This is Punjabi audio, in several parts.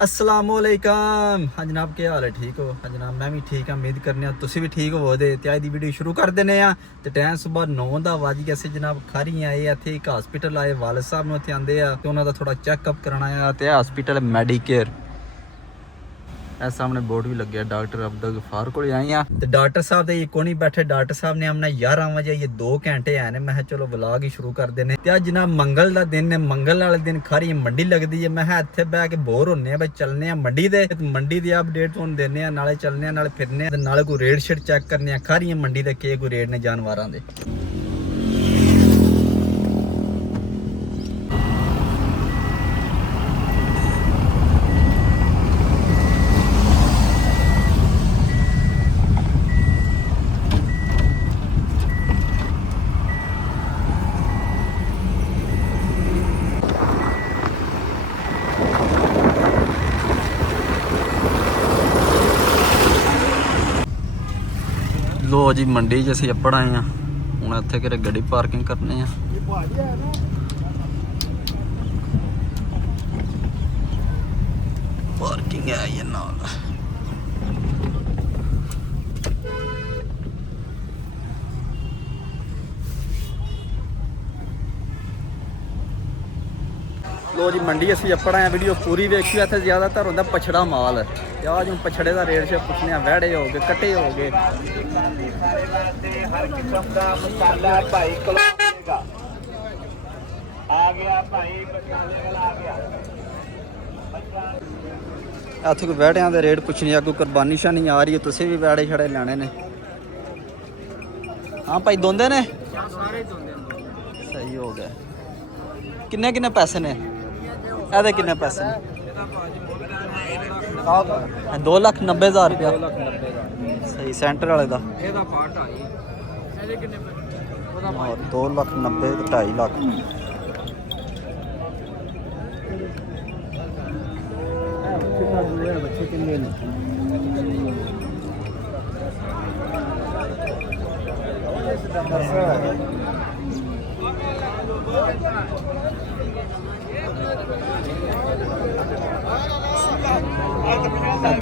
असलामुअलैकुम। हाँ जनाब, क्या हाल है? ठीक हो? हाँ जनाब, मैं भी ठीक हाँ। उम्मीद करने तुसी भी ठीक हो। ते अज दी वीडियो शुरू कर देने आ। ते टाइम सुबह 9 दा वज गया सी जनाब। खारी आए इत्थे एक हॉस्पिटल आए, वालिद साहब नूं इत्थे आंदे आ ते उन्हां दा थोड़ा चैकअप कराना आ। ते हॉस्पिटल मेडिकेयर ए सामने बोर्ड भी लगे डॉक्टर अब्दुल गफार को आए हैं। तो डॉक्टर साहब दे को नहीं बैठे। डॉक्टर साहब ने हमने 11 बजे ये 2 घंटे आए ने। मैं चलो व्लॉग ही शुरू कर देने। ते अज जनाब मंगल दा दिन है। मंगल वाले दिन खारी मंडी लगदी है। मैं इत्थे बह के बोर होने बई चलने मंडी दे। मंडी दी अपडेट तुहानूं देने आ, नाले चलने नाले फिरने नाले कोई रेट शेट चेक करने खारी मंडी दे के कोई रेट ने जानवरां दे। लो जी मंडी च असीं अप्पड़ आए हैं। हुण इत्थे किरे गड्डी पार्किंग करने आ। पार्किंग है ये नाल। लो जी मंडी असीं अप्पड़ आए। वीडियो पूरी वेखियो। इत्थे ज़्यादातर होंदा पछड़ा माल। ते आ जो पछड़े का रेट शेट पुछने आ। वैड़े हो गए, कट्टे हो गए। हर किस्म का मसाला भाई किलो का आ गया भाई, मसाले वाला आ गया। इत्थे कोई वैड़ियां दे रेट पुछने आ। कोई कुर्बानी शानी आ रही है, तुसीं भी वैड़े छड़े लैने ने? हाँ भाई दोंदे ने? सही हो गया। किन्ने किन्ने पैसे ने एहदे? किन्ने पैसे ने? 2,90,000 रुपया। सही। सेंटर वाले का 2,90,000 तो 2.5 लाख।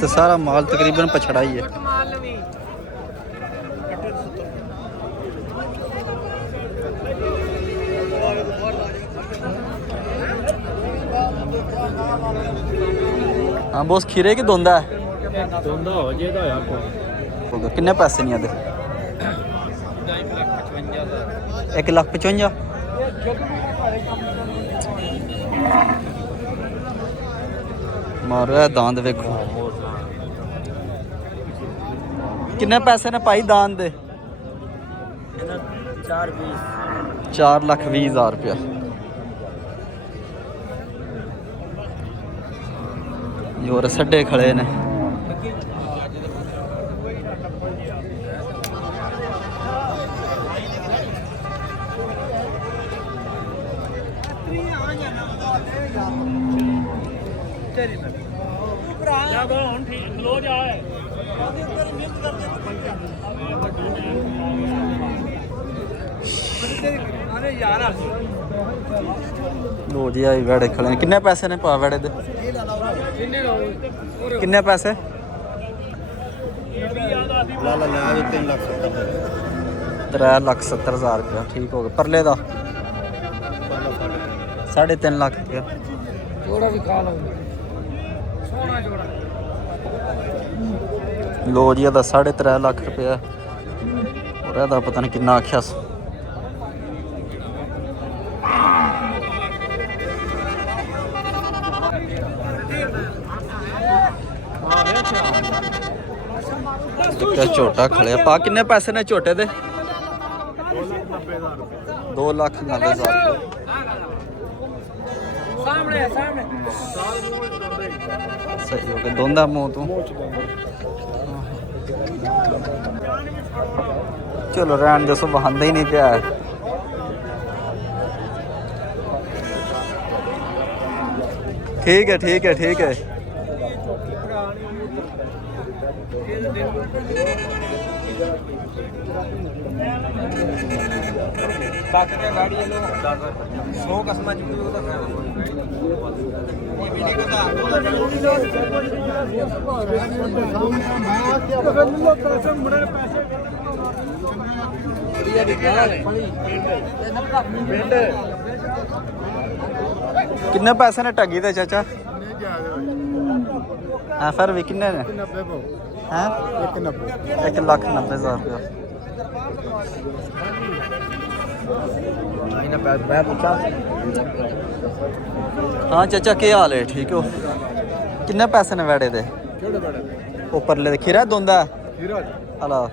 तो सारा माल तकरीबन पछड़ा ही है। हाँ बोस खीरे की दोंदा है? दोंदा हो जेदा होया को किन्ने पैसे नहीं आते? 1,55,000। मारो दांद वेखो। किन्ने पैसे ने भाई दांद दे? 4,20,000 रुपया। और सड्डे खड़े ने। लो जी आई वैड़े खड़े हैं। किन्ने पैसे ने पा वैड़े दे? किन्ने पैसे? 3,70,000 रुपया। ठीक हो गया। परले का 3.5 लाख रुपया। लो जी एदा 3.5 लाख रुपया। और एदा पता नहीं किन्ना आख्या। झोटा खड़िया पा। किन्ने पैसे ने झोटे दे? 2,90,000। सही हो गया। दोंदा मुंह तू। चलो रहन दो, सुबह आंदा ही नहीं पिया। ठीक है ठीक है ठीक है। गाड़ी 100 कसमा चुकी। ਕਿੰਨੇ ਪੈਸੇ ਨੇ ਟੱਗੀ ਤੇ ਚਾਚਾ ਹਾਂ ਫਿਰ ਵੀ ਕਿੰਨੇ ਨੇ ਹੈ 1,90,000 ਰੁਪਇਆ ਹਾਂ ਚਾਚਾ ਕੀ ਹਾਲ ਹੈ ਠੀਕ ਹੋ ਕਿੰਨੇ ਪੈਸੇ ਨੇ ਵੈੜੇ ਦੇ ਉੱਪਰਲੇ ਦੇ ਖੀਰਾ ਦੋਂਦਾ ਹਲਾ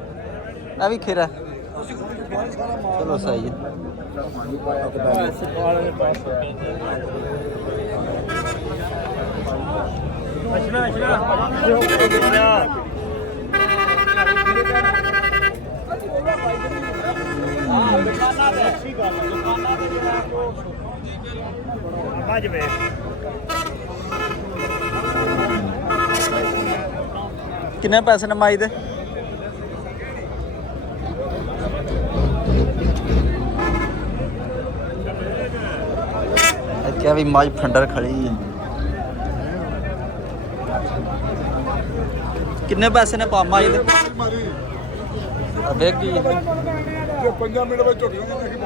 ਇਹ ਵੀ ਖੀਰਾ ਚਲੋ ਸਹੀ ਹੈ ਕਿੰਨੇ ਪੈਸੇ ਨੇ ਮਾਈ ਦੇ क्या भी माज फंडर खड़ी है किन्ने पैसे ने पा माज दे वेख गई 5 ਮਿੰਟ ਵਿੱਚ ਝੋਟੀ ਦੀ ਦੇਖੀ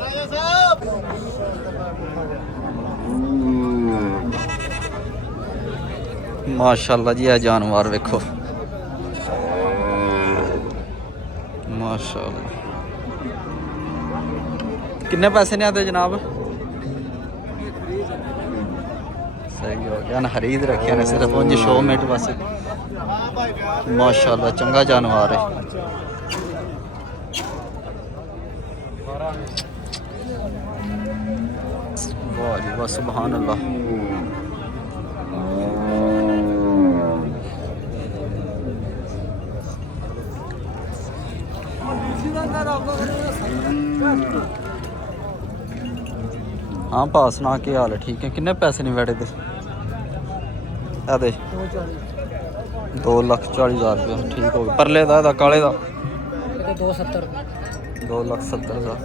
ਰਾਜਾ ਸਾਹਿਬ माशाल्लाह जी ਇਹ ਜਾਨਵਰ ਵੇਖੋ माशाल्लाह किन्ने पैसे ने आते जनाब सही हो गया ना खरीद रखे ने सिर्फ उंज शो मिनट बस माशाल्लाह चंगा जानवर है वाह जी वाह सुभान अल्लाह हाँ पास ना के हाल है ठीक है किन्ने पैसे नहीं बैठे थे 2,40,000 रुपया ठीक हो गया परले दा काले दा 2,70,000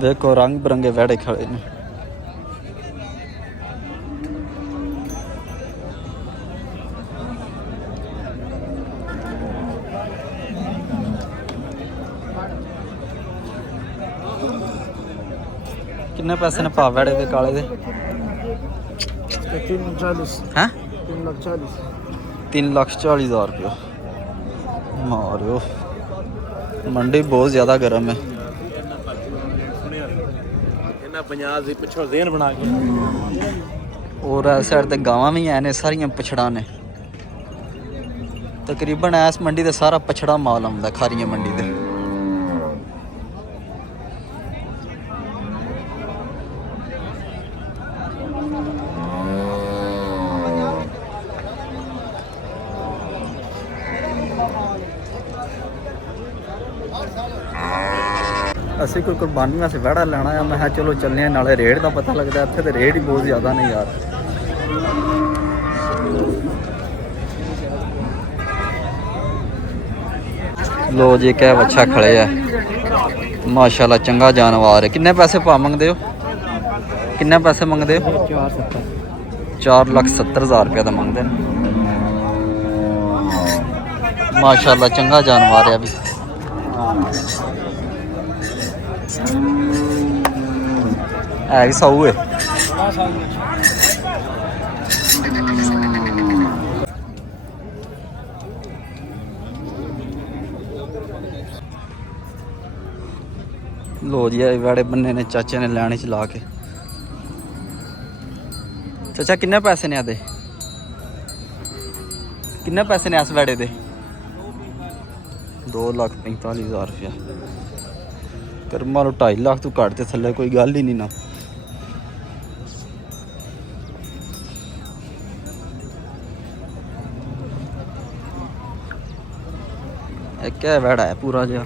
देखो रंग बिरंगे वैड़े खड़े ने किन्ने पैसे ने पा वैड़े दे काले दे 340 हैं 340 रुपया मारो मंडी बहुत ज़्यादा गर्म है और इस साइड ते गावां भी हैं ने सारियां पछड़ा ने तकरीबन इस मंडी ते सारा पछड़ा माल आउंदा खारियां मंडी ते ਅਸੀਂ ਕੋਈ ਕੁਰਬਾਨੀ ਵਾਸਤੇ ਵੜਾ ਲੈਣਾ ਆ ਮੈਂ ਕਿਹਾ ਚਲੋ ਚੱਲਦੇ ਆ ਨਾਲੇ ਰੇਟ ਦਾ ਪਤਾ ਲੱਗਦਾ ਇੱਥੇ ਤੇ ਰੇਟ ਹੀ ਬਹੁਤ ਜ਼ਿਆਦਾ ਨੇ ਯਾਰ लो जी क्या अच्छा खड़े है माशाल्लाह चंगा जानवर है किन्ने पैसे पा मंगते हो किन्ने पैसे मंगते हो 4,70,000 रुपया तो मंगते हैं माशाल्लाह चंगा जानवर है अभी है कि सौ है लो जी वाड़े बन्ने ने चाचे ने लैने च ला के चाचा किन्ने पैसे ने आदे किन्ने पैसे ने इस वाड़े दे 2,45,000 रुपया कर मारो 2.5 लाख तू घट ते थल्ले कोई गल ही नहीं ना क्या वाड़ा है पूरा जहा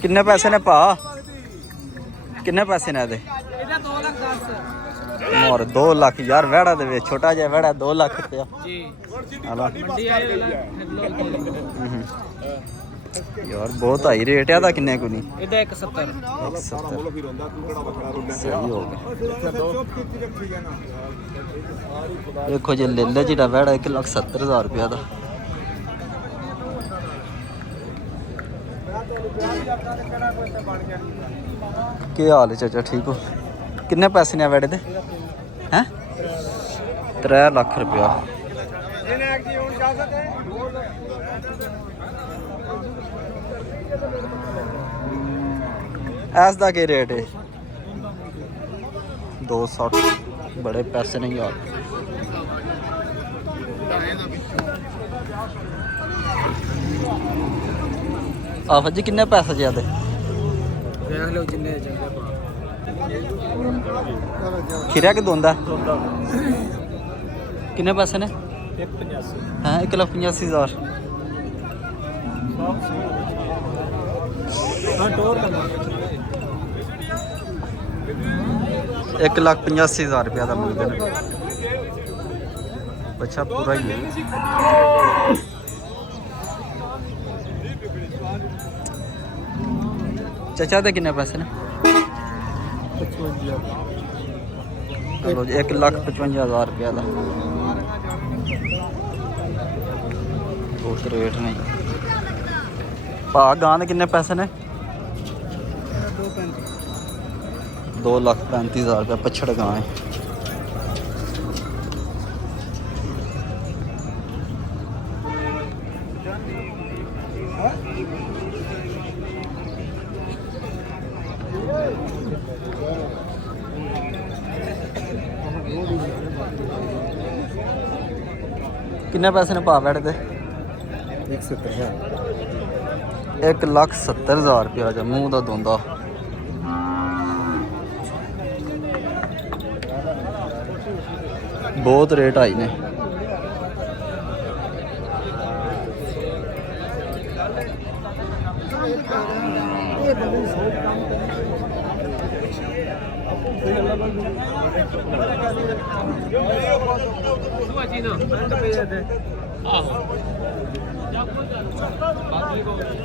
किन्ने पैसे ने पा ਕਿੰਨੇ ਪੈਸੇ ਨੇ ਇਹਦੇ? ਇਹਦਾ 2 ਲੱਖ 10 ਮੋਰ 2 ਲੱਖ ਯਾਰ ਵਹਿੜਾ ਦੇ ਵਿੱਚ ਛੋਟਾ ਜਿਹਾ ਵਹਿੜਾ 2 ਲੱਖ ਰੁਪਇਆ ਜੀ ਹਲਾ ਮੰਡੀ ਆਏ ਵਾਲਾ ਯਾਰ ਬਹੁਤ ਹਾਈ ਰੇਟ ਆ ਦਾ ਕਿੰਨੇ ਕੋ ਨਹੀਂ ਇਹਦਾ 170 ਬੋਲੋ ਫਿਰ ਹੁੰਦਾ ਤੂੰ ਕਿਹੜਾ ਵੱਖਰਾ ਰੁੰਦਾ ਸਹੀ ਹੋ ਗਿਆ ਦੇਖੋ ਜੇ ਲੈ ਲੈ ਜਿਹੜਾ ਵਹਿੜਾ 1,70,000 ਰੁਪਇਆ ਦਾ ਕੀ ਹਾਲ ਹੈ ਚਾਚਾ ਠੀਕ ਹੋ ਕਿੰਨੇ ਪੈਸੇ ਨੇ ਵਹਿੜੇ ਦੇ ਹੈ 3 ਲੱਖ ਰੁਪਇਆ ਐਸ ਦਾ ਕੀ ਰੇਟ ਹੈ 260 ਬੜੇ ਪੈਸੇ ਨਹੀਂ ਯਾਰ ਆਫਰ ਜੀ ਕਿੰਨੇ ਪੈਸੇ ਜਿਆਦੇ ਦੇਖ ਲਓ ਜਿੰਨੇ ਚੰਗੇ ਪਾ ਖੀਰਾ ਕਿ ਦੋਂਦਾ ਕਿੰਨੇ ਪੈਸੇ ਨੇ 185 ਹਾਂ 1,85,000 ਹਾਂ ਟੋਰ ਦਾ 1,85,000 ਰੁਪਇਆ ਦਾ ਮਿਲਦੇ ਨੇ ਬੱਚਾ ਪੂਰਾ ਹੀ ਹੈ ਚਾਚਾ ਦੇ ਕਿੰਨੇ ਪੈਸੇ ਨੇ 55 ਚਲੋ ਜੀ 1,55,000 ਰੁਪਇਆ ਦਾ ਬਹੁਤ ਰੇਟ ਨਹੀਂ ਭਾ ਗਾਂ ਦੇ ਕਿੰਨੇ ਪੈਸੇ ਨੇ 2,35,000 ਰੁਪਇਆ ਪਛੜ ਗਾਂ ਹੈ ਕਿੰਨੇ ਪੈਸੇ ਨੇ ਭਾ ਬੈਠ ਦੇ 1,70,000 ਰੁਪਇਆ ਜਾਂ ਮੂੰਹ ਦਾ ਦੋਂਦਾ ਬਹੁਤ ਰੇਟ ਆਈ ਨੇ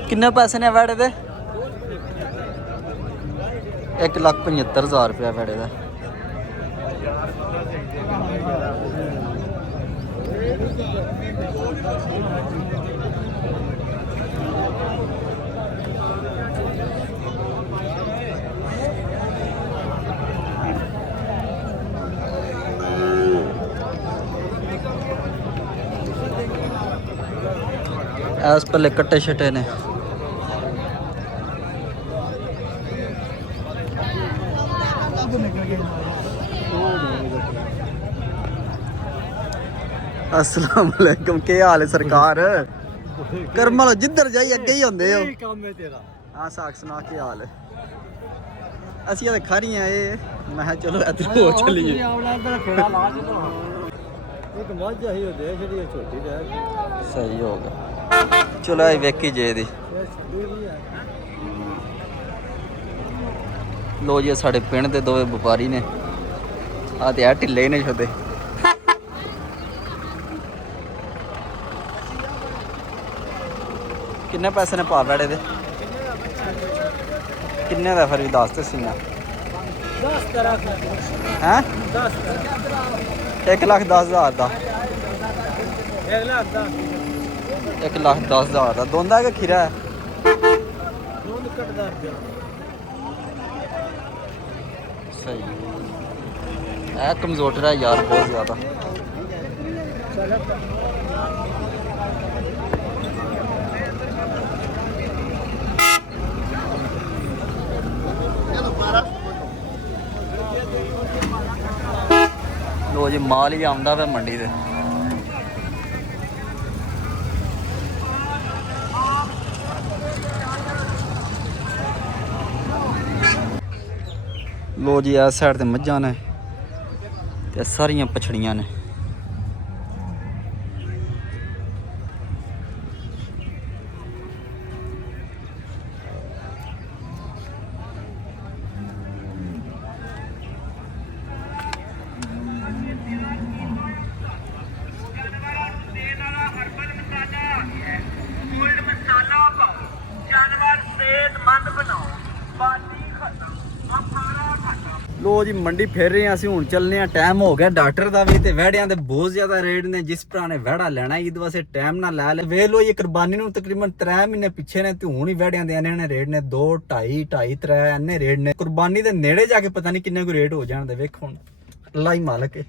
ਕਿੰਨੇ ਪੈਸੇ ਨੇ ਵੈੜੇ ਦੇ 1,75,000 ਰੁਪਇਆ ਵੈੜੇ ਦਾ ਐਸ ਪੱਲੇ ਕੱਟੇ ਛਟੇ ਨੇ अस्सलाम वालेकुम ਕੀ ਹਾਲ ਹੈ ਸਰਕਾਰ ਕਰਮ ਵਾਲੋ ਜਿੱਧਰ ਜਾਈ ਅੱਗੇ ਹੀ ਹੁੰਦੇ ਹੋ ਕੰਮ ਹੈ ਤੇਰਾ ਹਾਂ ਸਾਖ ਸੁਣਾ ਕੀ ਹਾਲ ਹੈ ਅਸੀਂ ਤਾਂ ਖਾਰੀਆਂ ਆਏ ਮੈਂ ਕਿਹਾ ਚਲੋ ਇੱਧਰ ਹੋ ਚੱਲੀਏ ਔਲਾਦ ਦਾ ਖੇੜਾ ਲਾ ਜਦੋਂ ਇੱਕ ਮੱਝ ਆਹੀ ਹੋ ਦੇ ਜਿਹੜੀ ਛੋਟੀ ਰਹਿ ਗਈ ਸਹੀ ਹੋ ਗਿਆ ਚਲੋ ਆਈ ਵੇਖੀ ਜੇ ਦੀ ਲੋ ਜੀ ਸਾਡੇ ਪਿੰਡ ਦੇ ਦੋਵੇਂ ਵਪਾਰੀ ਨੇ ਆ ਤੇ ਆ ਢਿੱਲੇ ਨੇ ਛੋਦੇ ਕਿੰਨੇ ਪੈਸੇ ਨੇ ਪਾ ਬੈੜੇ ਦੇ ਕਿੰਨੇ ਦਾ ਫਿਰ ਵੀ ਦੱਸ ਤੇ ਸੀ ਨਾ 10 ਤਰ੍ਹਾਂ ਹੈ 10 1,10,000 ਦਾ 1 ਲੱਖ ਦਾ 1,10,000 ਦਾ ਦੋਂਦਾ ਕਿ ਖੀਰਾ ਹੈ ਦੁੱਧ ਕੱਟਦਾ ਪਿਆ ਸਹੀ ਇਹ ਕਮਜ਼ੋਰ ਹੈ ਯਾਰ ਬਹੁਤ ਜ਼ਿਆਦਾ ਲੋ ਜੀ ਮਾਲ ਹੀ ਆਉਂਦਾ ਵਾ ਮੰਡੀ ਦੇ ਲੋ ਜੀ ਇਸ ਸਾਈਡ ਤੇ ਮੱਝਾਂ ਨੇ ਤੇ ਸਾਰੀਆਂ ਪਛੜੀਆਂ ਨੇ ਲੋ ਜੀ ਮੰਡੀ ਫਿਰ ਰਹੇ ਹਾਂ ਅਸੀਂ, ਹੁਣ ਚੱਲਨੇ ਆ। ਟਾਈਮ ਹੋ ਗਿਆ ਡਾਕਟਰ ਦਾ ਵੀ, ਤੇ ਵਹਿੜਿਆਂ ਦੇ ਬਹੁਤ ਜ਼ਿਆਦਾ ਰੇਟ ਨੇ। ਜਿਸ ਭਰਾ ਨੇ ਵਹਿੜਾ ਲੈਣਾ ਇਹਦੇ ਵਾਸਤੇ ਟਾਈਮ ਨਾਲ ਲੈ ਲੈ। ਵੇਖ ਲੋ ਇਹ ਕੁਰਬਾਨੀ ਨੂੰ ਤਕਰੀਬਨ 3 ਮਹੀਨੇ ਪਿੱਛੇ ਨੇ, ਤੇ ਹੁਣ ਹੀ ਵਹਿੜਿਆਂ ਦੇ ਇੰਨੇ ਰੇਟ ਨੇ। 2 2.5 2.5 3 ਇੰਨੇ ਰੇਟ ਨੇ। ਕੁਰਬਾਨੀ ਦੇ ਨੇੜੇ ਜਾ ਕੇ ਪਤਾ ਨਹੀਂ ਕਿੰਨੇ ਕੁ ਰੇਟ ਹੋ ਜਾਣਦੇ। ਵੇਖੋ ਹੁਣ ਅੱਲਾ ਹੀ ਮਾਲਕ ਹੈ।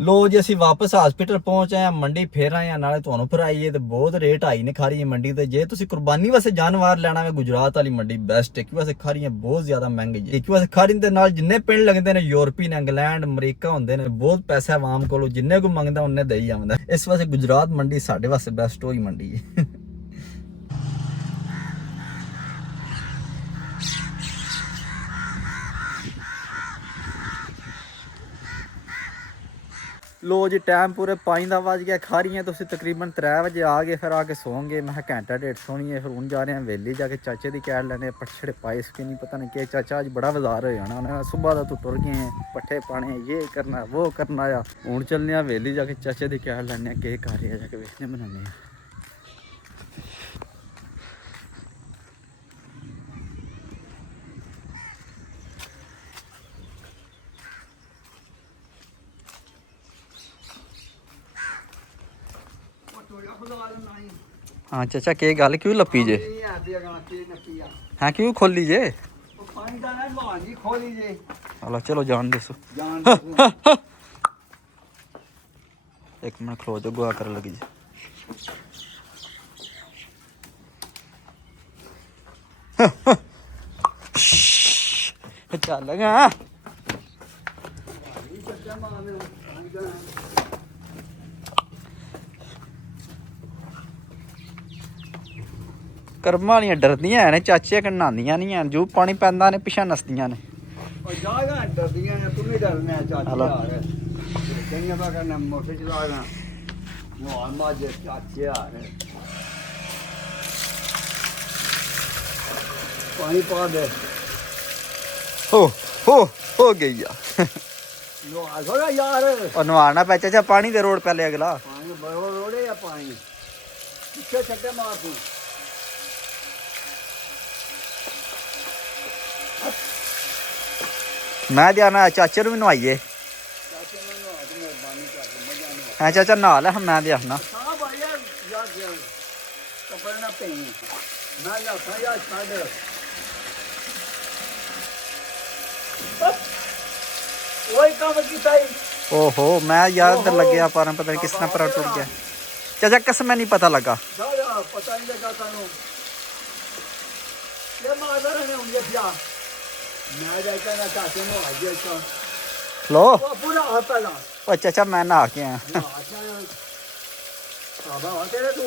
ਲੋ ਜੀ ਅਸੀਂ ਵਾਪਸ ਹਸਪੀਟਲ ਪਹੁੰਚ ਆਏ ਆ। ਮੰਡੀ ਫੇਰ ਆਏ ਆ, ਨਾਲੇ ਤੁਹਾਨੂੰ ਫਿਰ ਆਈਏ। ਤੇ ਬਹੁਤ ਰੇਟ ਹਾਈ ਨੇ ਖਾਰੀ ਮੰਡੀ ਤੇ। ਜੇ ਤੁਸੀਂ ਕੁਰਬਾਨੀ ਵਾਸਤੇ ਜਾਨਵਰ ਲੈਣਾ ਵੇ, ਗੁਜਰਾਤ ਵਾਲੀ ਮੰਡੀ ਬੈਸਟ ਹੈ। ਕਿਉਂਕਿ ਖਾਰੀਆਂ ਬਹੁਤ ਜ਼ਿਆਦਾ ਮਹਿੰਗੀ ਹੈ। ਕਿਉਂਕਿ ਖਾਰੀ ਦੇ ਨਾਲ ਜਿੰਨੇ ਪਿੰਡ ਲੱਗਦੇ ਨੇ, ਯੂਰਪੀਨ, ਇੰਗਲੈਂਡ, ਅਮਰੀਕਾ ਹੁੰਦੇ ਨੇ, ਬਹੁਤ ਪੈਸਾ ਆਵਾਮ ਕੋਲੋਂ। ਜਿੰਨੇ ਕੋ ਮੰਗਦਾ ਉਹਨੇ ਦੇਈ ਜਾਂਦਾ। ਇਸ ਵਾਸਤੇ ਗੁਜਰਾਤ ਮੰਡੀ ਸਾਡੇ ਵਾਸਤੇ ਬੈਸਟ ਹੋਈ ਮੰਡੀ ਹੈ। ਲੋ ਜੀ ਟਾਈਮ ਪੂਰੇ 5 ਦਾ ਵੱਜ ਗਿਆ। ਖਾਰੀਆਂ ਤੁਸੀਂ ਤਕਰੀਬਨ 3 ਵਜੇ ਆ ਗਏ। ਫਿਰ ਆ ਕੇ ਸੌਂਗੇ। ਮੈਂ ਕਿਹਾ ਘੰਟਾ ਡੇਢ ਸੋਣੀ ਹੈ। ਫਿਰ ਹੁਣ ਜਾ ਰਹੇ ਹਾਂ ਵੇਲੀ ਜਾ ਕੇ ਚਾਚੇ ਦੀ ਕੈਟ ਲੈਣੇ। ਪੱਠੇ ਪਾਏ ਸਕੇ ਨਹੀਂ ਪਤਾ ਨਹੀਂ ਕਿ ਚਾਚਾ ਅੱਜ ਬੜਾ ਬਾਜ਼ਾਰ ਹੋ ਜਾਣਾ ਉਹਨੇ। ਸੁਬਾਹ ਦਾ ਤੂੰ ਟੁਰ ਗਏ ਪੱਠੇ ਪਾਣੇ, ਇਹ ਕਰਨਾ ਉਹ ਕਰਨਾ ਆ। ਹੁਣ ਚੱਲਨੇ ਆ ਵੇਲੀ ਜਾ ਕੇ ਚਾਚੇ ਦੀ ਕੈਟ ਲੈਣੇ ਆ। ਕੀ ਕਰ ਰਿਹਾ ਜਾ ਕੇ ਵੇਖਨੇ ਬਣਾਉਂਦੇ ਆ। हाँ चाचा के गल क्यों लपी जे? हाँ क्यों खोली जे? चलो चलो जान दसो। एक मिनट खलो जो गुआ कर लगी जे। चल गा ਕਰਮਾਂ ਵਾਲੀਆਂ ਡਰਦੀਆਂ ਨੇ ਚਾਚੇ ਕਿ ਨਹਾਉਂਦੀਆਂ ਨਹੀਂ ਹਨ। ਜੋ ਪਾਣੀ ਪੈਂਦਾ ਨੇ ਪਿਛਾ ਨਸਦੀਆਂ ਨੇ। ਉਹ ਜਾਗਾ ਡਰਦੀਆਂ ਨੇ, ਤੂੰ ਵੀ ਡਰਨਾ ਚਾਚੀ ਯਾਰ। ਕਈਆਂ ਦਾ ਕਰਨਾ ਮੋਟੇ ਚਲਾਣਾ ਨੋ ਮਾਜੇ ਚਾਚੀ ਯਾਰ। ਪਾਣੀ ਪਾ ਦੇ। ਹੋ ਗਈ ਆ। ਨੋ ਆਸੋਗਾ ਯਾਰ। ਉਹ ਨਵਾਣਾ ਪੈ ਚਾਚਾ ਪਾਣੀ ਦੇ ਰੋਡ ਪਹਿਲੇ ਅਗਲਾ। ਪਾਣੀ ਬਰੋ ਰੋੜੇ ਆ ਪਾਣੀ। ਪਿੱਛੇ ਛੱਡੇ ਮਾਰ ਤੂੰ। मैं जाना चाचे भी नवाइए। हाँ चाचा नहा ले मैं देखना। ओहो मैं यार अंदर लग गया पर पता नहीं किस तरह पर टूट गया। चाचा कसम में नहीं पता लगा। पता नहीं लगा तानू। ये मादर ने उनके पिया मैं जाके ना चाचे में आ गया था। लो वो पूरा आता ना। ओ चाचा मैं नहा के आया। बाबा तेरे तू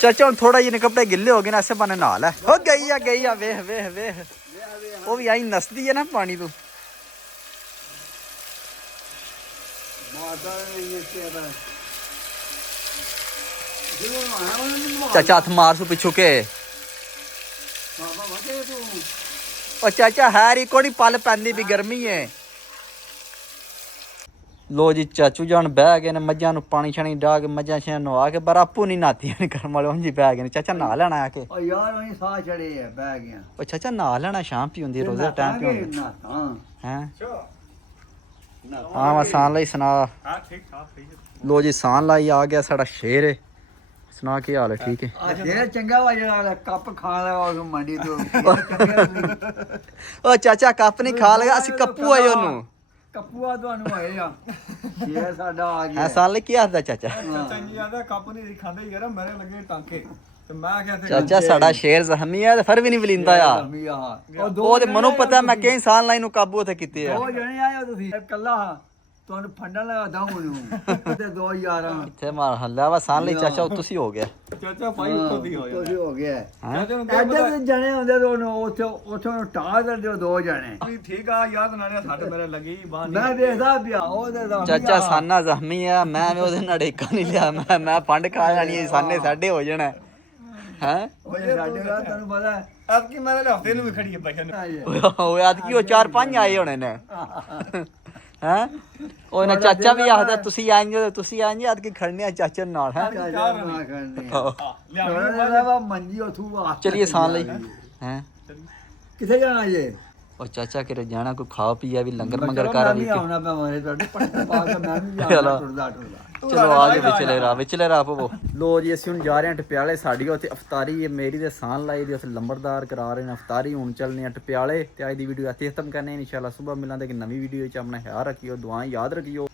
चाचा हम थोड़ा ये कपड़े गिले हो गए ना, ऐसे बने नहा ले। हो गई आ वेह वेह वेह। वो भी आई नसदी है ना पानी तू। मादर ने ये किया चाचा हाथ मार सु पिछू के। बाबा वटे तू ओ चाचा हैरी कोनी पल पैंदी भी गर्मी है। लो जी चाचू जान बह गए ने मझां नु पानी छानी डा के मझां छे नवा के, पर आपू नहीं नहाती ने घर वाले जी बह गए ने। चाचा नहा लेना आके। ओ यार वही साह चढ़े है बह गया। ओ चाचा नहा लेना, शाम पी हुंदी रोजे टाइम पे हुंदी हां हैं। हां मैं सान लाई सुना। हां ठीक ठाक ठीक है। लो जी सान लाई आ गया साडा शेर है। सुना की हाल है? ठीक है। आ शेर चंगा वा जेड़ा कप खा ले और मंडी तो ओ चाचा कप नहीं खा लगा, ਅਸੀਂ ਕੱਪੂ ਆਏ ਉਹਨੂੰ। ਕੱਪੂਆ ਤੁਹਾਨੂੰ ਆਏ ਆ। ਸ਼ੇਰ ਸਾਡਾ ਆ ਗਿਆ। ਹਾਂ ਸਾਲ ਲਈ ਕੀ ਆਖਦਾ ਚਾਚਾ? ਚਾਚਾ ਜੀ ਆਦਾ ਕੱਪ ਨਹੀਂ ਖਾਂਦੇ ਹੀ ਯਾਰ, ਮੇਰੇ ਲੱਗੇ ਟਾਂਕੇ ਤੇ ਮੈਂ ਕਿਹਾ ਤੇ ਚਾਚਾ ਸਾਡਾ ਸ਼ੇਰ ਜ਼ਖਮੀ ਆ ਤੇ ਫਿਰ ਵੀ ਨਹੀਂ ਵਲਿੰਦਾ ਆ। ਉਹ ਤੇ ਮੈਨੂੰ ਪਤਾ ਮੈਂ ਕਈ ਸਾਲ ਲਾਈ ਨੂੰ ਕਾਬੂ ਉੱਥੇ ਕੀਤੇ ਆ। ਦੋ ਜਣੇ ਆਏ ਹੋ ਤੁਸੀਂ, ਇਕੱਲਾ ਤੁਹਾਨੂੰ ਫੰਡਣ ਲਗਾ ਦਊਂ ਨੂੰ ਤੇ ਦੋ ਯਾਰਾਂ ਇੱਥੇ ਮਾਰ ਹੱਲਾ ਵਾ ਸਾਲ ਲਈ ਚਾਚਾ ਉਹ ਤੁਸੀਂ ਹੋ ਗਿਆ। ਚਾਚਾ ਭਾਈ ਉੱਤੋਂ ਦੀ ਹੋ ਤੁਸੀਂ ਹੋ ਗਿਆ। ਚਾਚਾ ਨੂੰ ਐਡੇ ਤੇ ਜਣੇ ਹੁੰਦੇ ਤੇ ਉਹਨੂੰ ਉੱਥੋਂ ਟਾਹ ਦਿੰਦੇ ਦੋ ਜਣੇ। ਵੀ ਠੀਕ ਆ ਯਾਦ ਨਾਲੇ ਸੱਟ ਮੇਰੇ ਲੱਗੀ ਬਾਹ ਮੈਂ ਦੇਖਦਾ ਪਿਆ ਉਹਦੇ ਦਾ ਚਾਚਾ ਸਾਨਾ ਜ਼ਖਮੀ ਆ, ਮੈਂ ਵੀ ਉਹਦੇ ਨਾਲ ਏਕਾ ਨਹੀਂ ਲਿਆ। ਮੈਂ ਫੰਡ ਖਾ ਜਾਣੀ ਸਾਨੇ ਸਾਡੇ ਹੋ ਜਾਣਾ ਹੈ। ਉਹ ਸਾਡੇ ਦਾ ਤੁਹਾਨੂੰ ਪਤਾ ਅੱਜ ਕੀ ਮੇਰੇ ਹਫਤੇ ਨੂੰ ਵੀ ਖੜੀ ਹੈ ਪੈਸੇ ਨੂੰ ਓਏ ਅੱਜ ਕੀ ਉਹ 4-5 ਆਏ ਹੋਣੇ ਨੇ ਹੈ ਉਹ ਨਾ ਚਾਚਾ ਵੀ ਆਖਦਾ ਤੁਸੀਂ ਆਏਂਗੇ ਅੱਜ ਕੀ ਖੜਨੇ ਆ ਚਾਚੇ ਨਾਲ ਹੈ ਨਾ ਕਰਨੀ ਲਿਆਉਣੀ ਮੰਜੀ ਉਥੋਂ ਆ ਚਲਿਏ ਸਾਨ ਲਈ ਹੈ ਕਿੱਥੇ ਜਾਣਾ ਜੇ ਉਹ ਚਾਚਾ ਕਿਰੇ ਜਾਣਾ ਕੋਈ ਖਾ ਪੀਆ ਵੀ ਲੰਗਰ ਮੰਗਰ ਮੈਂ ਕਰ ਵੀ ਆਉਣਾ ਮੈਂ ਮਾਰੇ ਤੁਹਾਡੇ ਪੱਟੇ ਪਾ ਕੇ ਮੈਂ ਵੀ ਚਲੋ। ਜਾਣਾ ਟੁਰਦਾ ਚਲੋ ਆ ਜਾਓ ਵਿਚਲੇ ਰਾਹ ਪਵੋ ਲੋ ਜੀ ਅਸੀਂ ਹੁਣ ਜਾ ਰਹੇ ਹਾਂ ਟਪਿਆਲੇ ਸਾਡੀ ਉੱਥੇ ਅਫਤਾਰੀ ਹੈ ਮੇਰੀ ਤੇ ਸਾਨ ਲਾਈ ਦੀ ਉੱਥੇ ਲੰਬਰਦਾਰ ਕਰਾ ਰਹੇ ਨੇ ਅਫਤਾਰੀ ਹੁਣ ਚੱਲਨੇ ਆ ਟਪਿਆਲੇ ਤੇ ਅੱਜ ਦੀ ਵੀਡੀਓ ਇੱਥੇ ਖਤਮ ਕਰਨੇ ਇਨਸ਼ਾਅੱਲਾ ਸਵੇਰ ਮਿਲਾਂਗੇ ਇੱਕ ਨਵੀਂ ਵੀਡੀਓ 'ਚ ਆਪਣਾ ਖਿਆਲ ਰੱਖਿਓ ਦੁਆਵਾਂ ਯਾਦ ਰੱਖਿਓ